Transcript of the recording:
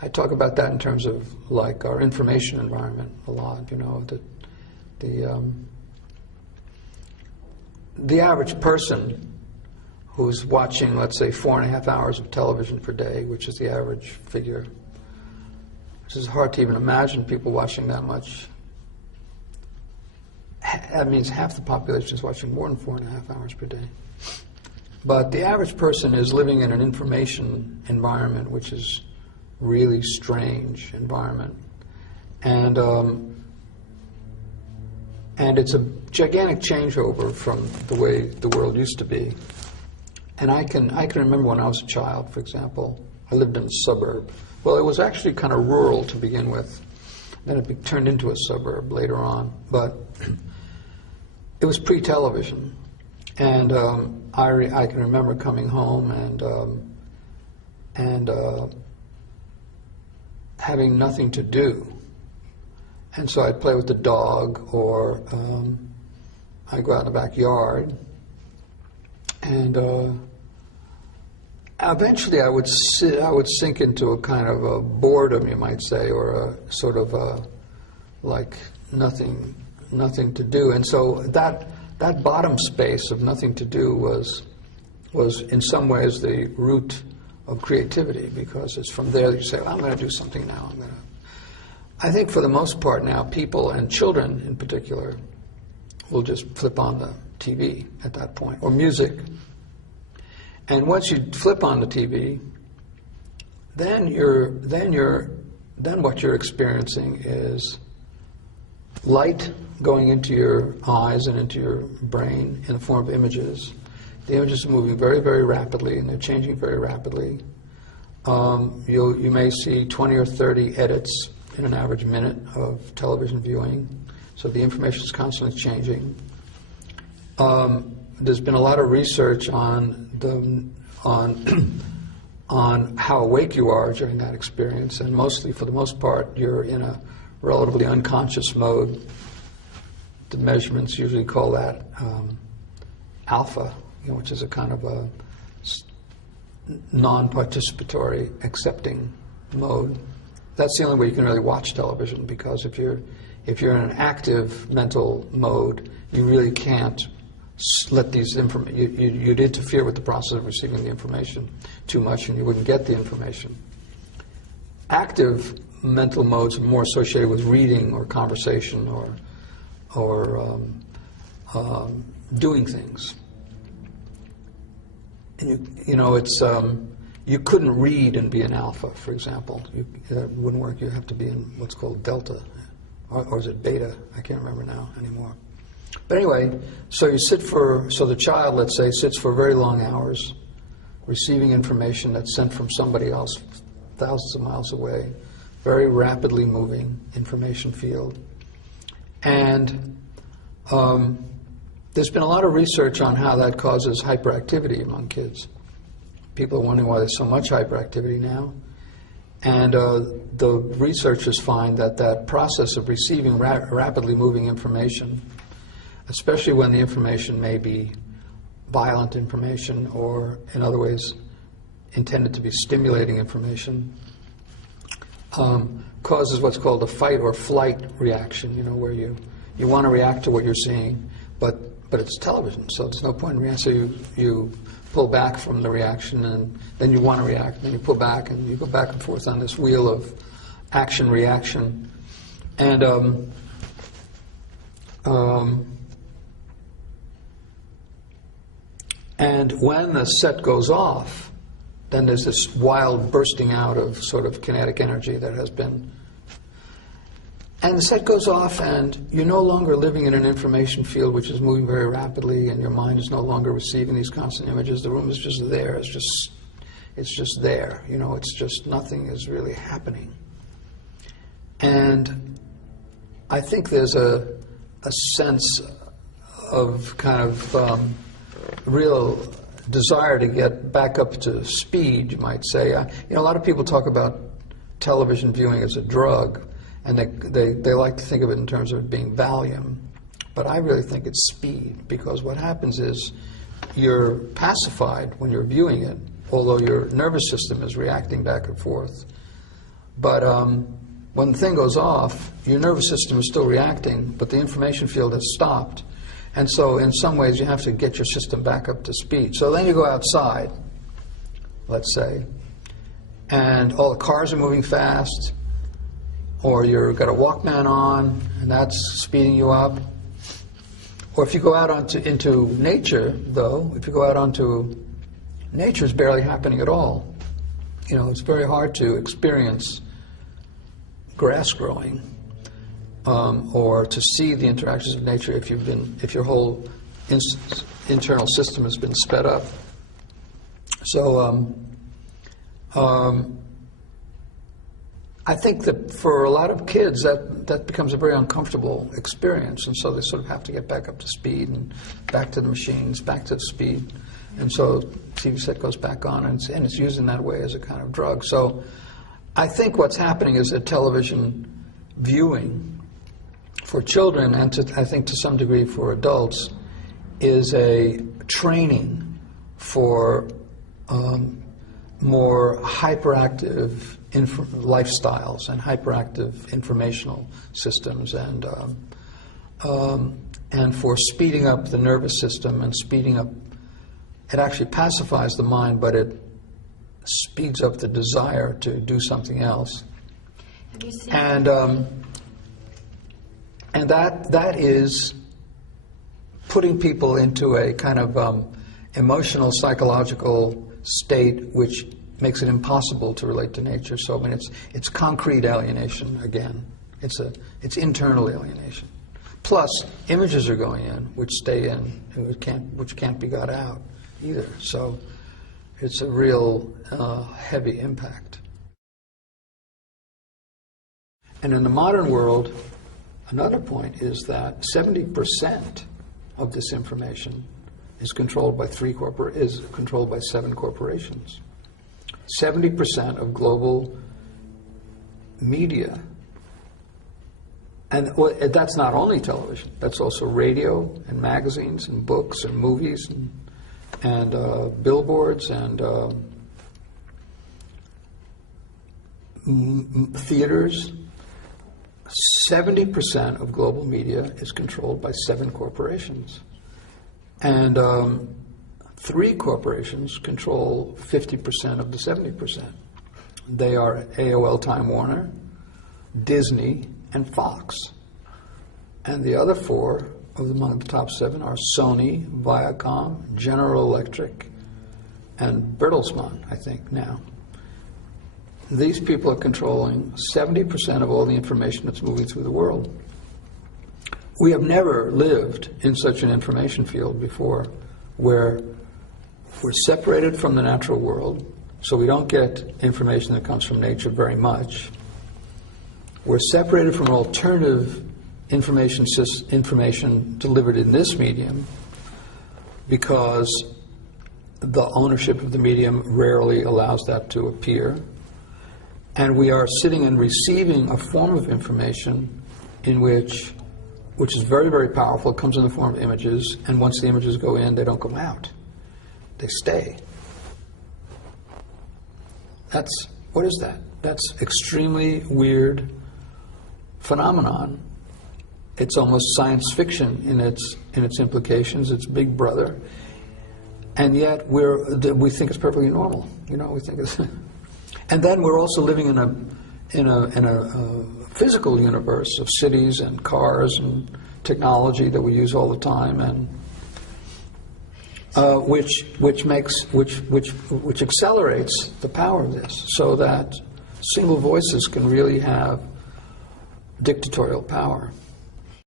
I talk about that in terms of like our information environment a lot. You know, the average person who's watching, let's say, 4.5 hours of television per day, which is the average figure, which is hard to even imagine people watching that much. That means half the population is watching more than 4.5 hours per day. But the average person is living in an information environment, which is really strange environment. And it's a gigantic changeover from the way the world used to be. And I can remember when I was a child, for example, I lived in a suburb. Well, it was actually kind of rural to begin with. Then it turned into a suburb later on. But it was pre-television. And I can remember coming home and having nothing to do. And so I'd play with the dog, or I'd go out in the backyard. And eventually I would sink into a kind of a boredom, you might say, or a sort of like nothing to do. And so that bottom space of nothing to do was in some ways the root of creativity, because it's from there that you say, well, I'm going to do something now. I think for the most part now, people, and children in particular, will just flip on the TV at that point, or music. And once you flip on the TV, then what you're experiencing is light going into your eyes and into your brain in the form of images. The images are moving very, very rapidly, and they're changing very rapidly. You may see 20 or 30 edits in an average minute of television viewing, so the information is constantly changing. There's been a lot of research on how awake you are during that experience, and mostly, for the most part, you're in a relatively unconscious mode. The measurements usually call that alpha, which is a kind of a non-participatory, accepting mode. That's the only way you can really watch television, because if you're in an active mental mode, you really can't let these you'd interfere with the process of receiving the information too much, and you wouldn't get the information. Active mental modes are more associated with reading or conversation or doing things. And it's you couldn't read and be an alpha, for example. That wouldn't work. You have to be in what's called delta, or is it beta? I can't remember now anymore. But anyway, so the child, let's say, sits for very long hours, receiving information that's sent from somebody else thousands of miles away, very rapidly moving information field. And there's been a lot of research on how that causes hyperactivity among kids. People are wondering why there's so much hyperactivity now. And the researchers find that process of receiving rapidly moving information, especially when the information may be violent information or, in other ways, intended to be stimulating information, causes what's called a fight or flight reaction, where you want to react to what you're seeing, but it's television, so there's no point in reacting. So you pull back from the reaction, and then you want to react, and then you pull back, and you go back and forth on this wheel of action-reaction. And when the set goes off, then there's this wild bursting out of sort of kinetic energy that has been... And the set goes off, and you're no longer living in an information field which is moving very rapidly, and your mind is no longer receiving these constant images. The room is just there. It's just there. It's just nothing is really happening. And I think there's a sense of kind of real desire to get back up to speed, you might say. A lot of people talk about television viewing as a drug, and they like to think of it in terms of it being Valium. But I really think it's speed, because what happens is you're pacified when you're viewing it, although your nervous system is reacting back and forth. But when the thing goes off, your nervous system is still reacting, but the information field has stopped. And so in some ways you have to get your system back up to speed. So then you go outside, let's say, and all the cars are moving fast, or you've got a Walkman on, and that's speeding you up. Or if you go out into nature, though, if you go out onto nature, is barely happening at all. You know, it's very hard to experience grass growing, or to see the interactions of nature if your whole internal system has been sped up. So I think that for a lot of kids that becomes a very uncomfortable experience, and so they sort of have to get back up to speed and back to the machines, back to the speed, and so TV set goes back on, and it's used in that way as a kind of drug. So I think what's happening is that television viewing for children, and I think to some degree for adults, is a training for more hyperactive lifestyles and hyperactive informational systems, and for speeding up the nervous system and speeding up. It actually pacifies the mind, but it speeds up the desire to do something else. Have you seen and that is putting people into a kind of emotional, psychological state which makes it impossible to relate to nature. So I mean, it's concrete alienation again. It's internal alienation. Plus, images are going in which stay in, which can't be got out either. So it's a real heavy impact. And in the modern world, another point is that 70% of this information is controlled by controlled by 7 corporations. 70% of global media, and that's not only television. That's also radio and magazines and books and movies and billboards and theaters. 70% of global media is controlled by 7 corporations. And 3 corporations control 50% of the 70%. They are AOL Time Warner, Disney, and Fox. And the other 4 among the top 7 are Sony, Viacom, General Electric, and Bertelsmann, I think, now. These people are controlling 70% of all the information that's moving through the world. We have never lived in such an information field before, where we're separated from the natural world, so we don't get information that comes from nature very much. We're separated from alternative information delivered in this medium, because the ownership of the medium rarely allows that to appear. And we are sitting and receiving a form of information which is very, very powerful. It comes in the form of images, and once the images go in, they don't come out. They stay. What is that? That's extremely weird phenomenon. It's almost science fiction in its implications. It's Big Brother, and yet we think it's perfectly normal. You know, we think it's. And then we're also living in a physical universe of cities and cars and technology that we use all the time, and which accelerates the power of this, so that single voices can really have dictatorial power.